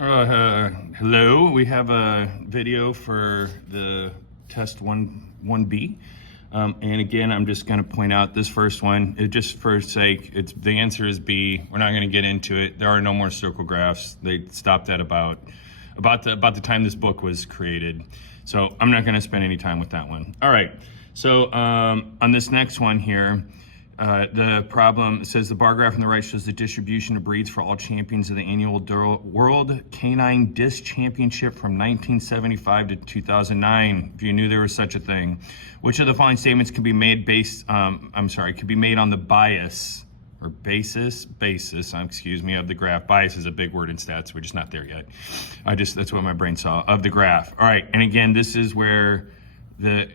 Hello, we have a video for the test 1B. And again, I'm just going to point out this first one, just for sake, the answer is B. We're not going to get into it. There are no more circle graphs. They stopped at about the time this book was created. So I'm not going to spend any time with that one. All right, so on this next one here, the problem says the bar graph on the right shows the distribution of breeds for all champions of the annual World Canine Disc Championship from 1975 to 2009. If you knew there was such a thing, which of the following statements can be made could be made on the bias or basis, excuse me, of the graph. Bias is a big word in stats. We're just not there yet. That's what my brain saw of the graph. All right, and again, this is where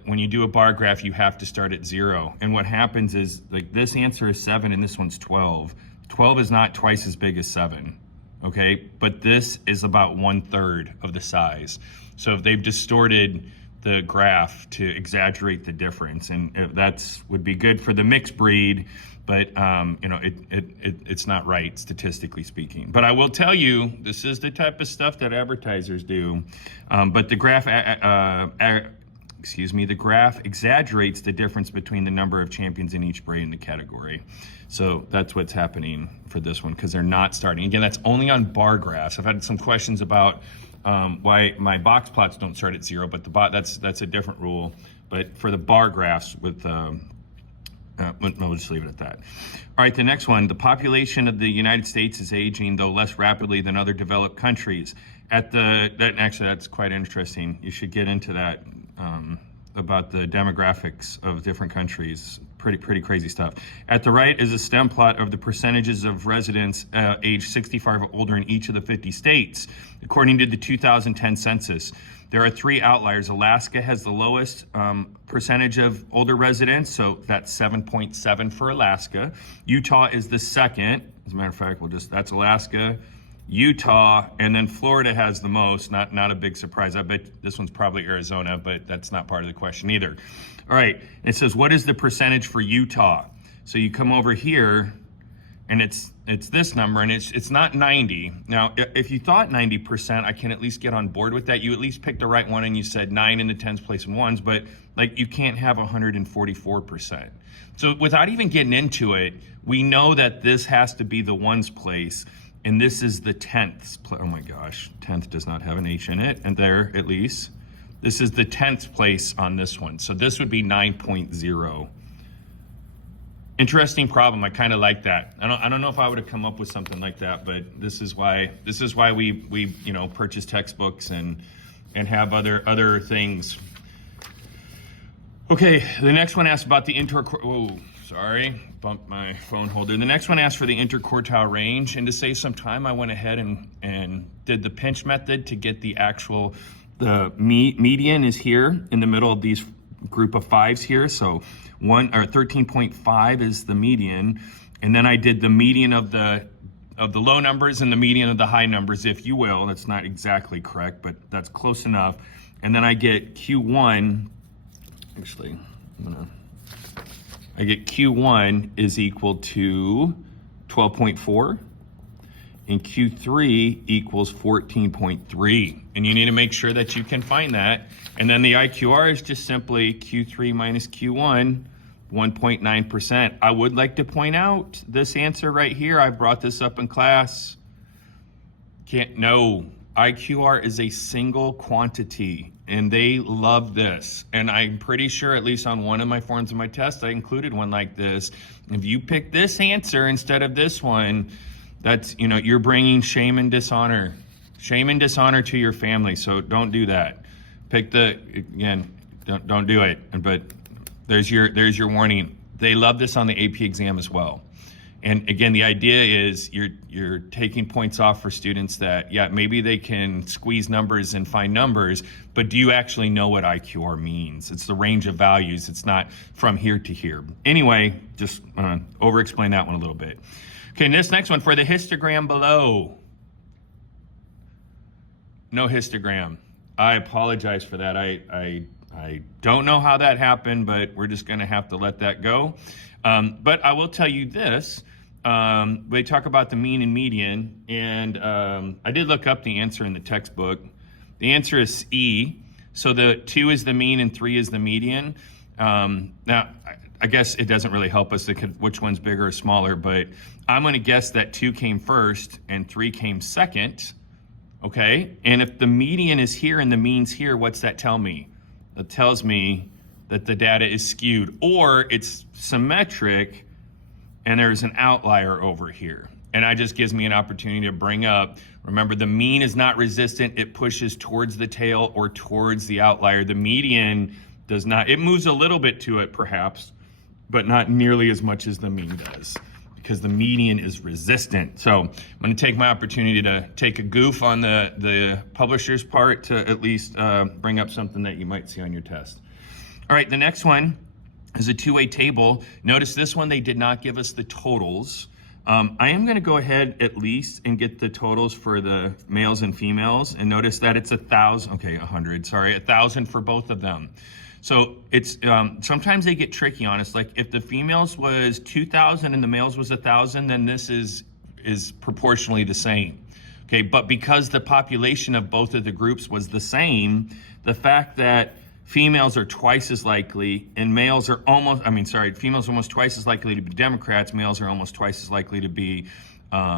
when you do a bar graph, you have to start at 0. And what happens is, like, this answer is 7 and this one's 12. 12 is not twice as big as 7, okay? But this is about 1/3 of the size. So if they've distorted the graph to exaggerate the difference, and that's would be good for the mixed breed, but it's not right statistically speaking. But I will tell you, this is the type of stuff that advertisers do. But the graph the graph exaggerates the difference between the number of champions in each breed in the category. So that's what's happening for this one, because they're not starting. Again, that's only on bar graphs. I've had some questions about why my box plots don't start at 0, but that's a different rule. But for the bar graphs, we'll just leave it at that. All right, the next one, the population of the United States is aging, though less rapidly than other developed countries. Actually, that's quite interesting. You should get into that. About the demographics of different countries. Pretty crazy stuff. At the right is a stem plot of the percentages of residents age 65 or older in each of the 50 states, according to the 2010 census. There are 3 outliers. Alaska has the lowest percentage of older residents, so that's 7.7 for Alaska. Utah is the second. As a matter of fact, that's Alaska, Utah, and then Florida has the most. Not a big surprise. I bet this one's probably Arizona, but that's not part of the question either. All right, it says, what is the percentage for Utah? So you come over here, and it's this number, and it's not 90. Now, if you thought 90%, I can at least get on board with that. You at least picked the right one, and you said 9 in the tens place and ones, but like, you can't have 144%. So without even getting into it, we know that this has to be the ones place. And this is the 10th. Oh my gosh, 10th does not have an H in it, and there at least. This is the 10th place on this one. So this would be 9.0. Interesting problem. I kind of like that. I don't know if I would have come up with something like that, but this is why we purchase textbooks and have other things. Okay, the next one asks about the sorry, bumped my phone holder. The next one asks for the interquartile range, and to save some time, I went ahead and did the pinch method to get the median is here in the middle of these group of 5s here. So 13.5 is the median, and then I did the median of the low numbers and the median of the high numbers, if you will. That's not exactly correct, but that's close enough. And then I get Q1. Actually, I get Q1 is equal to 12.4 and Q3 equals 14.3. And you need to make sure that you can find that. And then the IQR is just simply Q3 minus Q1, 1.9%. I would like to point out this answer right here. I brought this up in class. IQR is a single quantity, and they love this. And I'm pretty sure, at least on one of my forms of my test, I included one like this. If you pick this answer instead of this one, that's, you're bringing shame and dishonor to your family. So don't do that. Don't do it. But there's your warning. They love this on the AP exam as well. And again, the idea is you're taking points off for students that, maybe they can squeeze numbers and find numbers, but do you actually know what IQR means? It's the range of values. It's not from here to here. Anyway, just over-explain that one a little bit. Okay, this next one, for the histogram below. No histogram. I apologize for that. I don't know how that happened, but we're just going to have to let that go. But I will tell you this. they talk about the mean and median, and I did look up the answer in the textbook. The answer is E. So the 2 is the mean and 3 is the median. Now, I guess it doesn't really help us which one's bigger or smaller, but I'm going to guess that 2 came first and 3 came second. Okay, and if the median is here and the mean's here, what's that tell me? That tells me that the data is skewed, or it's symmetric and there's an outlier over here. And that just gives me an opportunity to bring up, remember, the mean is not resistant. It pushes towards the tail or towards the outlier. The median does not. It moves a little bit to it, perhaps, but not nearly as much as the mean does, because the median is resistant. So I'm going to take my opportunity to take a goof on the publisher's part to at least bring up something that you might see on your test. All right, the next one is a two-way table. Notice this one, they did not give us the totals. I am going to go ahead at least and get the totals for the males and females, and notice that it's 1,000, okay, 100, sorry, 1,000 for both of them. So it's sometimes they get tricky on us. Like if the females was 2,000 and the males was 1,000, then this is proportionally the same. Okay, but because the population of both of the groups was the same, the fact that females are twice as likely and males are females are almost twice as likely to be Democrats, males are almost twice as likely to be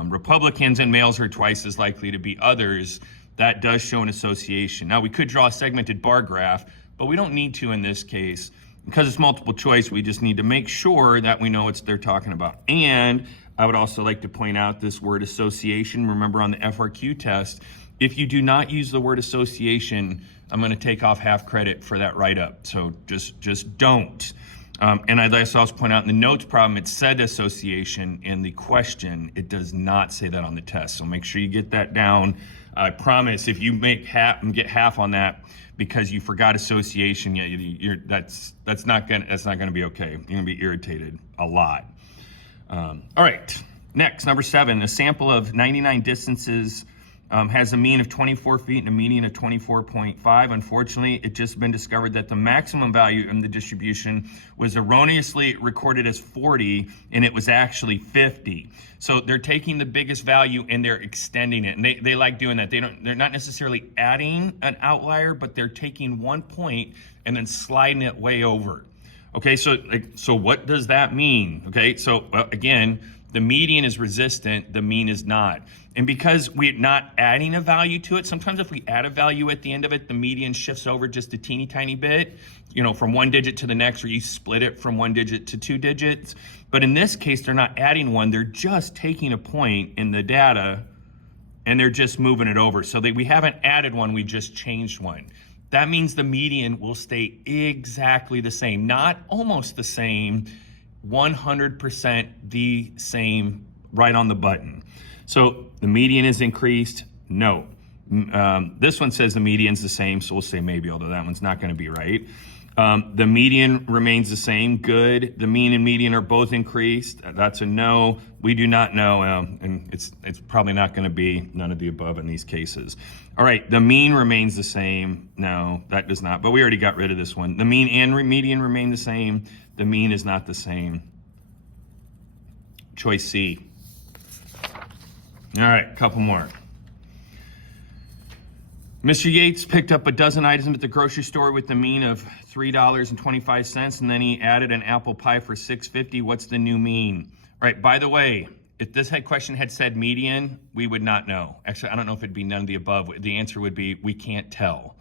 Republicans, and males are twice as likely to be others, that does show an association. Now we could draw a segmented bar graph, but we don't need to in this case. Because it's multiple choice, we just need to make sure that we know what they're talking about. And I would also like to point out this word association. Remember on the FRQ test, if you do not use the word association, I'm going to take off half credit for that write-up. So just don't. And I'd also point out in the notes problem, it said association in the question. It does not say that on the test. So make sure you get that down. I promise if you make half and get half on that because you forgot association, that's not gonna be okay. You're gonna be irritated a lot. All right, next, number 7, a sample of 99 distances has a mean of 24 feet and a median of 24.5. Unfortunately, it just been discovered that the maximum value in the distribution was erroneously recorded as 40, and it was actually 50. So they're taking the biggest value and they're extending it, and they like doing that. They're not necessarily adding an outlier, but they're taking one point and then sliding it way over. Okay, so what does that mean? Okay, so again, the median is resistant, the mean is not. And because we're not adding a value to it, sometimes if we add a value at the end of it, the median shifts over just a teeny tiny bit, from one digit to the next, or you split it from one digit to 2 digits. But in this case, they're not adding one, they're just taking a point in the data and they're just moving it over. So we haven't added one, we just changed one. That means the median will stay exactly the same, not almost the same, 100% the same, right on the button. So the median is increased, no. This one says the median's the same, so we'll say maybe, although that one's not gonna be right. The median remains the same, good. The mean and median are both increased, that's a no. We do not know, and it's probably not gonna be none of the above in these cases. All right, the mean remains the same, no, that does not, but we already got rid of this one. The mean and median remain the same, the mean is not the same. Choice C. All right, couple more. Mr. Yates picked up a dozen items at the grocery store with the mean of $3.25, and then he added an apple pie for $6.50. What's the new mean? All right, by the way, if this question had said median, we would not know. Actually, I don't know if it'd be none of the above. The answer would be we can't tell,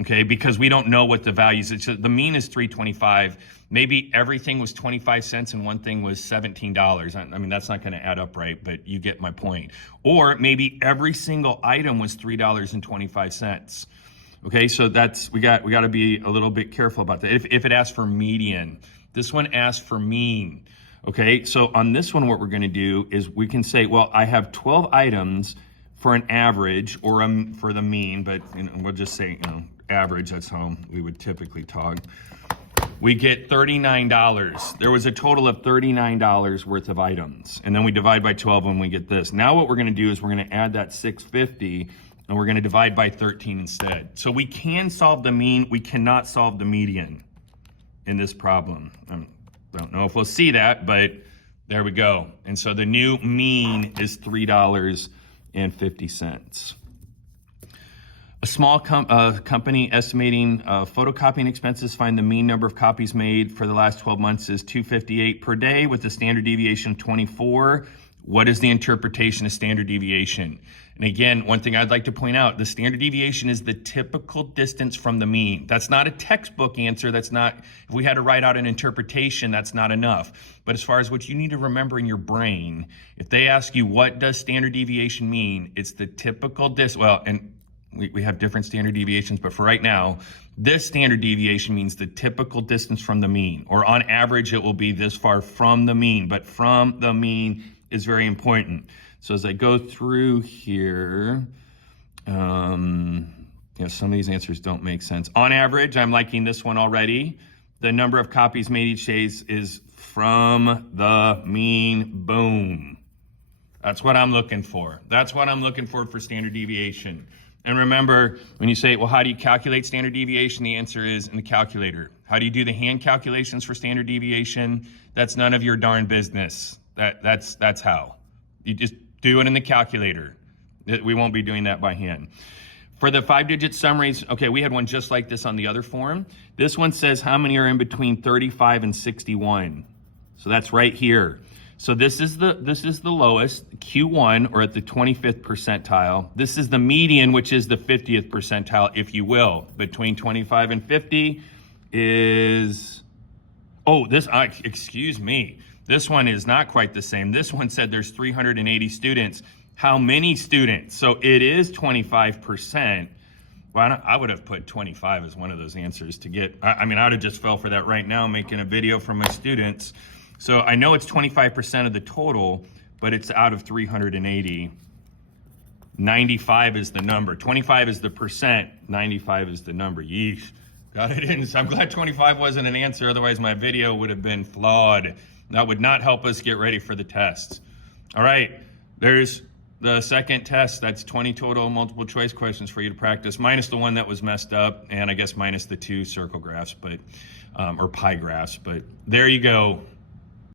okay? Because we don't know what the values, the mean is $3.25. Maybe everything was 25 cents and one thing was $17. I mean, that's not gonna add up right, but you get my point. Or maybe every single item was $3.25. Okay, so we got to be a little bit careful about that. If it asks for median, this one asks for mean. Okay, so on this one, what we're gonna do is we can say, well, I have 12 items for an average or for the mean, but we'll just say, average, that's how we would typically talk. We get $39. There was a total of $39 worth of items. And then we divide by 12 and we get this. Now what we're gonna do is we're gonna add that $6.50 and we're gonna divide by 13 instead. So we can solve the mean, we cannot solve the median in this problem. I don't know if we'll see that, but There we go. And so the new mean is $3.50. A small company estimating photocopying expenses find the mean number of copies made for the last 12 months is 258 per day with a standard deviation of 24. What is the interpretation of standard deviation? And again, one thing I'd like to point out, the standard deviation is the typical distance from the mean. That's not a textbook answer. That's not, if we had to write out an interpretation, that's not enough. But as far as what you need to remember in your brain, if they ask you what does standard deviation mean, it's the typical well, and we have different standard deviations, but for right now, this standard deviation means the typical distance from the mean, or on average, it will be this far from the mean, but from the mean is very important. So as I go through here, some of these answers don't make sense. On average, I'm liking this one already. The number of copies made each day is from the mean. Boom. That's what I'm looking for. That's what I'm looking for standard deviation. And remember, when you say, well, how do you calculate standard deviation? The answer is in the calculator. How do you do the hand calculations for standard deviation? That's none of your darn business. That's how. You just do it in the calculator. We won't be doing that by hand. For the 5-digit summaries, okay, we had one just like this on the other form. This one says how many are in between 35 and 61. So that's right here. So this is the lowest, Q1, or at the 25th percentile. This is the median, which is the 50th percentile, if you will. Between 25 and 50 is, excuse me. This one is not quite the same. This one said there's 380 students. How many students? So it is 25%. Well, I would have put 25 as one of those answers to get, I would have just fell for that right now, making a video for my students. So I know it's 25% of the total, but it's out of 380. 95 is the number. 25 is the percent. 95 is the number. Yeesh. Got it in. So I'm glad 25 wasn't an answer. Otherwise, my video would have been flawed. That would not help us get ready for the tests. All right. There's the second test. That's 20 total multiple choice questions for you to practice, minus the one that was messed up, and I guess minus the 2 circle graphs, but or pie graphs. But there you go.